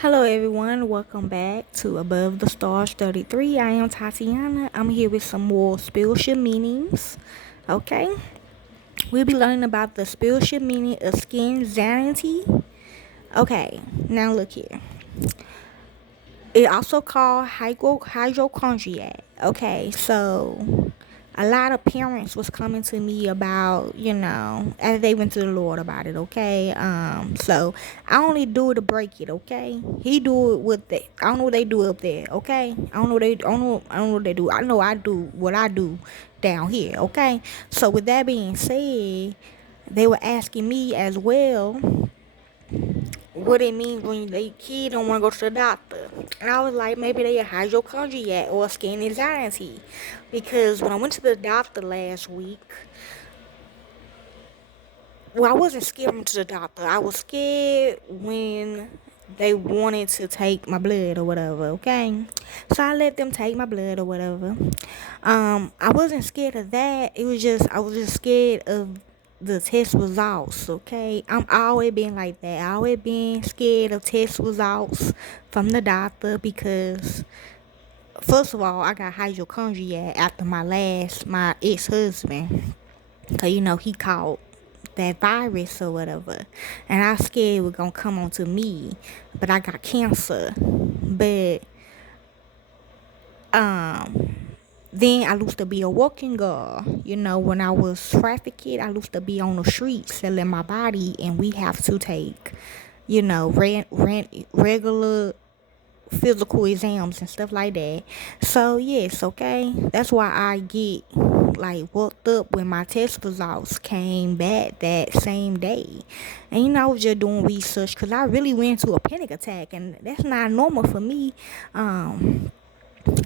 Hello, everyone. Welcome back to Above the Stars 33. I am Tatiana. I'm here with some more spiritual meanings. Okay, we'll be learning about the spiritual meaning of Scanxiety. Okay, now look here. It also called Hydrocondriac. Okay, so a lot of parents was coming to me about, as they went to the Lord about it, okay? So I only do it to break it, okay? He do it with the I don't know what they do up there, okay? I don't know what they do. I know I do what I do down here, okay? So with that being said, they were asking me as well what it means when they kid don't want to go to the doctor. And I was like, maybe they a hydrochondriac or skin anxiety. Because when I went to the doctor last week, well, I wasn't scared when I went to the doctor. I was scared when they wanted to take my blood or whatever, okay? So I let them take my blood or whatever. I wasn't scared of that. I was just scared of the test results, okay? I always been like that. I always been scared of test results from the doctor because first of all, I got hypochondriac after my ex-husband. So he caught that virus or whatever, and I was scared it was gonna come onto me, but I got cancer. But then I used to be a working girl. When I was trafficked, I used to be on the streets selling my body, and we have to take, regular physical exams and stuff like that. So yes, okay, that's why I get like worked up when my test results came back that same day. And I was just doing research because I really went into a panic attack, and that's not normal for me.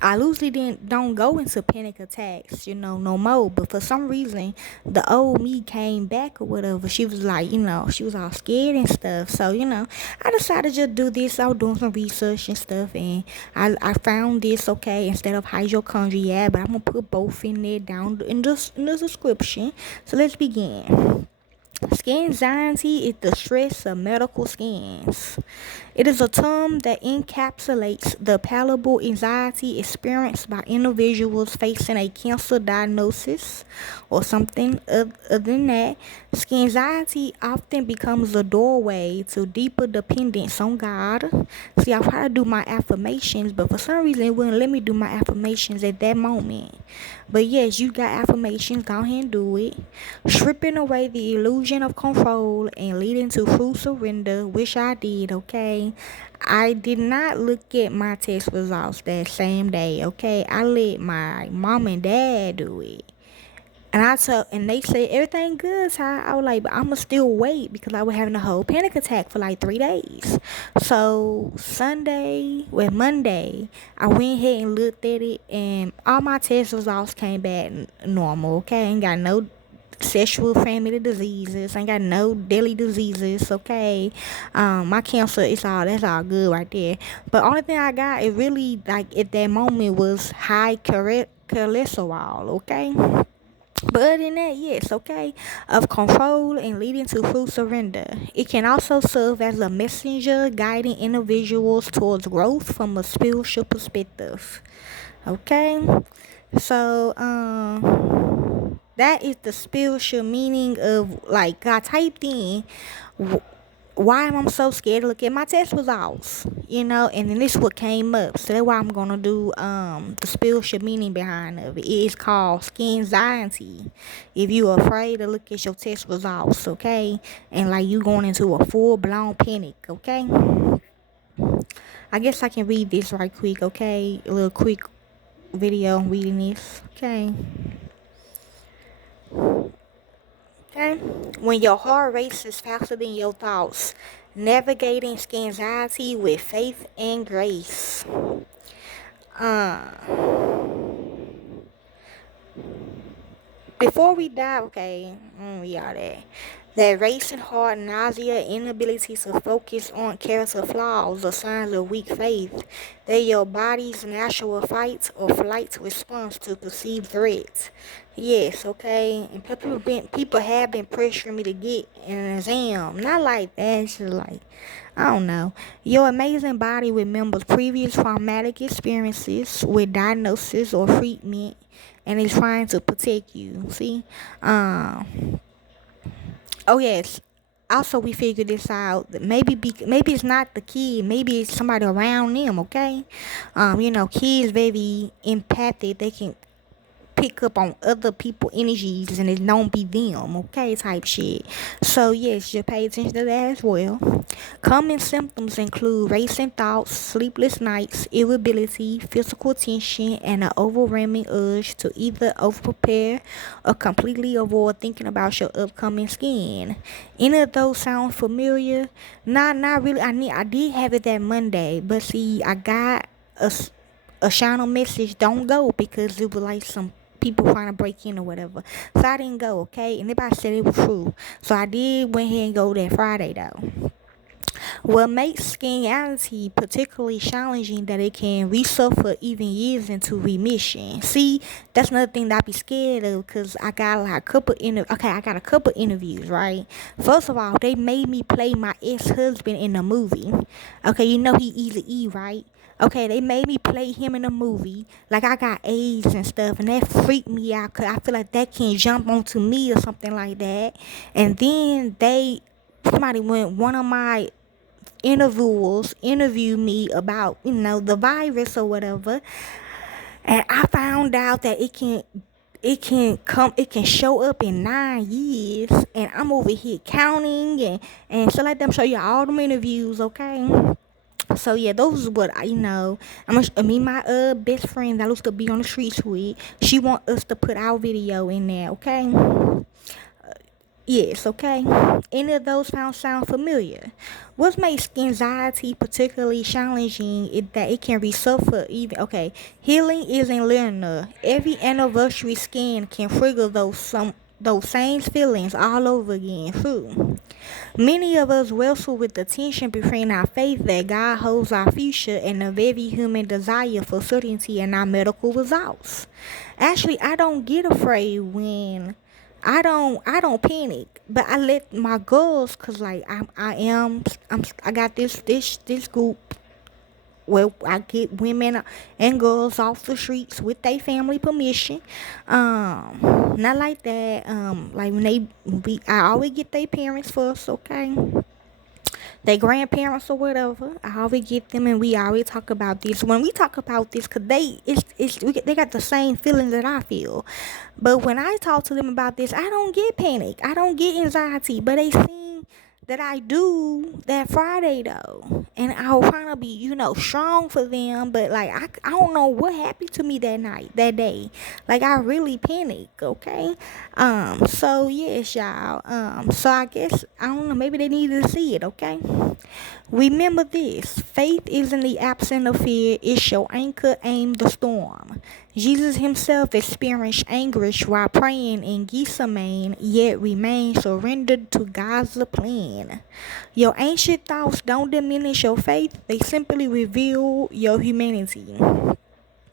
I usually don't go into panic attacks, no more. But for some reason, the old me came back or whatever. She was like, she was all scared and stuff. So, I decided to just do this. I was doing some research and stuff, and I found this, okay, instead of hydrochondriac, but I'm gonna put both in there down in the description. So let's begin. Skin anxiety is the stress of medical scans. It is a term that encapsulates the palpable anxiety experienced by individuals facing a cancer diagnosis or something other than that. Skin anxiety often becomes a doorway to deeper dependence on God. See, I try to do my affirmations, but for some reason it wouldn't let me do my affirmations at that moment. But yes, you got affirmations, go ahead and do it. Stripping away the illusion of control and leading to full surrender, which I did, okay? I did not look at my test results that same day, okay? I let my mom and dad do it. And they said everything good. So I was like, but I'ma still wait because I was having a whole panic attack for like 3 days. So Monday, I went ahead and looked at it, and all my test results came back normal. Okay, ain't got no sexual family diseases, ain't got no daily diseases. Okay, my cancer is all that's all good right there. But only thing I got, it really like at that moment was high cholesterol. Okay. But other than that, yes, okay, of control and leading to full surrender. It can also serve as a messenger guiding individuals towards growth from a spiritual perspective. Okay, so that is the spiritual meaning of like I typed in why am I so scared to look at my test results? And then this what came up. So that's why I'm gonna do the spiritual meaning behind of it. It is called skin anxiety. If you're afraid to look at your test results, okay? And like you going into a full blown panic, okay? I guess I can read this right quick, okay? A little quick video reading this. Okay. Okay? When your heart races faster than your thoughts, navigating anxiety with faith and grace. Before we dive, okay, read all that. That racing heart, nausea, inability to focus on character flaws or signs of weak faith. They're your body's natural fight or flight response to perceived threats. Yes, okay. And people have been pressuring me to get an exam. Not like that. It's just like, I don't know. Your amazing body remembers previous traumatic experiences with diagnosis or treatment, and is trying to protect you. See, oh yes. Also, we figured this out. Maybe it's not the kid. Maybe it's somebody around them. Okay, kids very empathic. They can pick up on other people energies and it don't be them, okay, type shit. So yes, you pay attention to that as well. Common symptoms include racing thoughts, sleepless nights, irritability, physical tension, and an overwhelming urge to either overprepare or completely avoid thinking about your upcoming skin. Any of those sound familiar? Not really. I did have it that Monday, but see, I got a channel message, don't go, because it was like some people trying to break in or whatever. So I didn't go, okay? And everybody said it was true. So I did went ahead and go that Friday though. What makes Scanxiety particularly challenging that it can resuffer even years into remission. See, that's another thing that I be scared of because I got like I got a couple interviews, right? First of all, they made me play my ex-husband in the movie. Okay, you know he Easy E, right? Okay, they made me play him in a movie. Like I got AIDS and stuff, and that freaked me out because I feel like that can jump onto me or something like that. And then one of my interviewers interviewed me about the virus or whatever, and I found out that it can show up in 9 years, and I'm over here counting and so let them show you all them interviews, okay? So yeah, those is what me and my best friend that used to be on the streets with, she want us to put our video in there, okay? Yes, okay. Any of those sound familiar? What makes anxiety particularly challenging is that it can resuffer even. Okay, healing isn't linear. Every anniversary scan can trigger those same feelings all over again. True. Many of us wrestle with the tension between our faith that God holds our future and the very human desire for certainty in our medical results. Actually, I don't get afraid when I don't panic, but I let my girls, cause like I got this group where I get women and girls off the streets with their family permission. Not like that. Like when I always get their parents first, okay? Their grandparents or whatever. I always get them, and we always talk about this. When we talk about this, cause they got the same feelings that I feel. But when I talk to them about this, I don't get panic. I don't get anxiety. But they seem that I do that Friday though, and I was trying to be strong for them. But like I don't know what happened to me that day. Like I really panicked. Okay. So yes, y'all. So I guess I don't know. Maybe they needed to see it. Okay. Remember this: faith isn't the absence of fear; it's your anchor aimed the storm. Jesus himself experienced anguish while praying in Gethsemane, yet remained surrendered to God's plan. Your ancient thoughts don't diminish your faith; they simply reveal your humanity.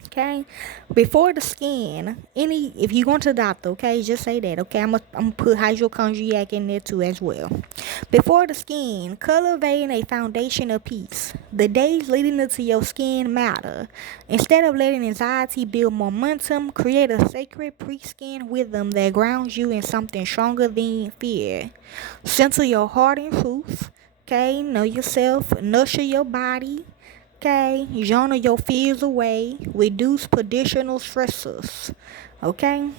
Okay, before the scan, if you go to the doctor, okay, just say that. Okay, I'm gonna put Hydrocondriac in there too as well. Before the scan, cultivating a foundation of peace. The days leading into your scan matter. Instead of letting anxiety build momentum, create a sacred pre-scan rhythm that grounds you in something stronger than fear. Center your heart in truth. Okay, know yourself, nurture your body. Okay, journal your fears away. Reduce additional stressors. Okay,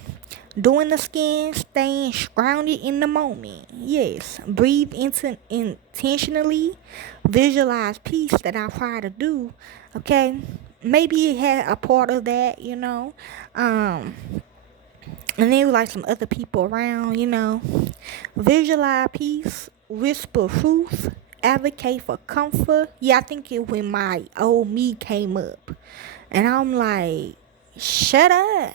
doing the skin, staying grounded in the moment. Yes, breathe intentionally. Visualize peace that I try to do. Okay, maybe it had a part of that. And there was like some other people around. Visualize peace, whisper truth, advocate for comfort. Yeah, I think it when my old me came up. And I'm like, shut up.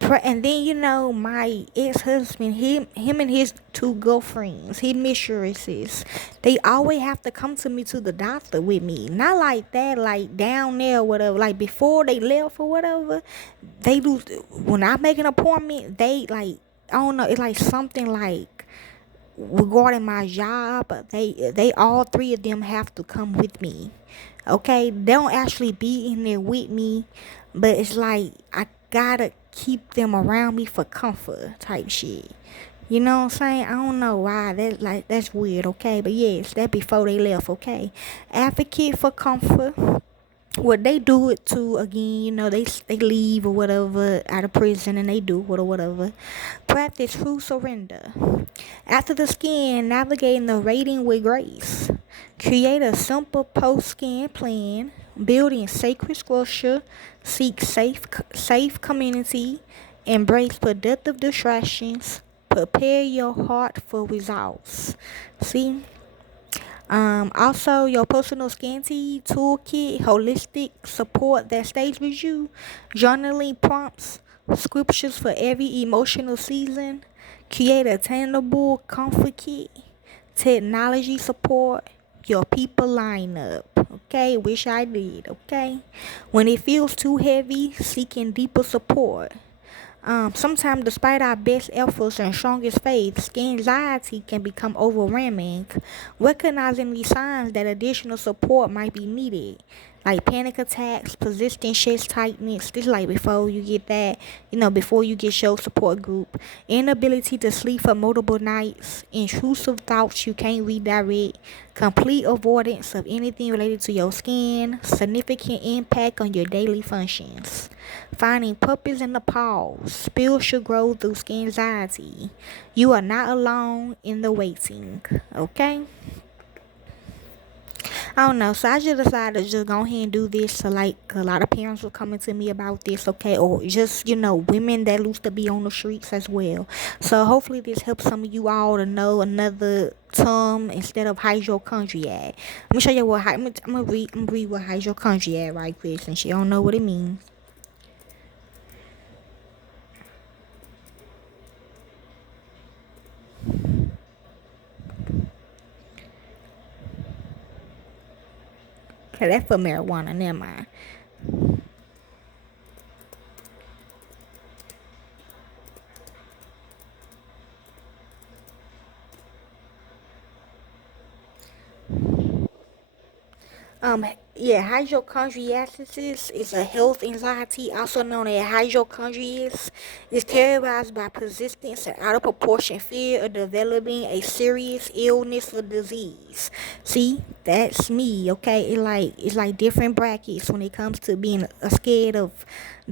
And then my ex-husband, him and his two girlfriends, his mistresses, they always have to come to me to the doctor with me. Not like that, like down there or whatever. Like before they left or whatever, they do. When I make an appointment, they like, I don't know. It's like something like regarding my job. They all three of them have to come with me. Okay, they don't actually be in there with me, but it's like I gotta keep them around me for comfort type shit. You know what I'm saying? I don't know why that's weird. Okay, but yes, that before they left. Okay, advocate for comfort. Well, they do it too. Again, they leave or whatever out of prison, and they do it or whatever. Practice true surrender. After the scan, navigating the rating with grace. Create a simple post-scan plan. Building sacred structure. Seek safe community. Embrace productive distractions. Prepare your heart for results. See? Also your personal Scanxiety toolkit, holistic support that stays with you, journaling prompts, scriptures for every emotional season, create a tangible comfort kit, technology support, your people lineup. Okay, wish I did. Okay, when it feels too heavy, seeking deeper support. Sometimes, despite our best efforts and strongest faith, anxiety can become overwhelming. Recognizing these signs that additional support might be needed, like panic attacks, persistent chest tightness. This is like before you get that, before you get your support group. Inability to sleep for multiple nights, intrusive thoughts you can't redirect, complete avoidance of anything related to your skin, significant impact on your daily functions. Finding purpose in the pause. Spiritual growth through anxiety. You are not alone in the waiting. Okay? I don't know. So I just decided to just go ahead and do this. So like a lot of parents were coming to me about this, okay? Or just, women that used to be on the streets as well. So hopefully this helps some of you all to know another term instead of hydrocondriac. Let me show you what I'm gonna read what hydrocondriac right quick since you don't know what it means. Okay, that's for marijuana, never mind. Yeah, hypochondriasis is a health anxiety, also known as hypochondriasis. It's characterized by persistence and out of proportion fear of developing a serious illness or disease. See, that's me. Okay, it's like different brackets when it comes to being scared of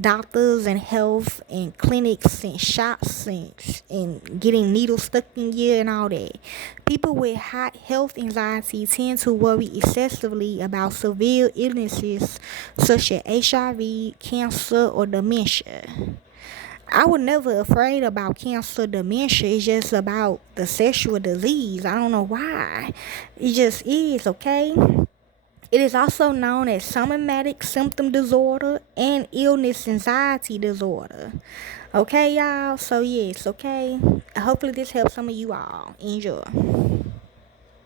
doctors and health and clinics and shots and getting needles stuck in you and all that. People with high health anxiety tend to worry excessively about severe illnesses such as HIV, cancer, or dementia. I was never afraid about cancer, dementia. It's just about the sexual disease. I don't know why. It just is, okay? It is also known as somatic symptom disorder and illness anxiety disorder. Okay, y'all? So, yes, okay? Hopefully, this helps some of you all. Enjoy.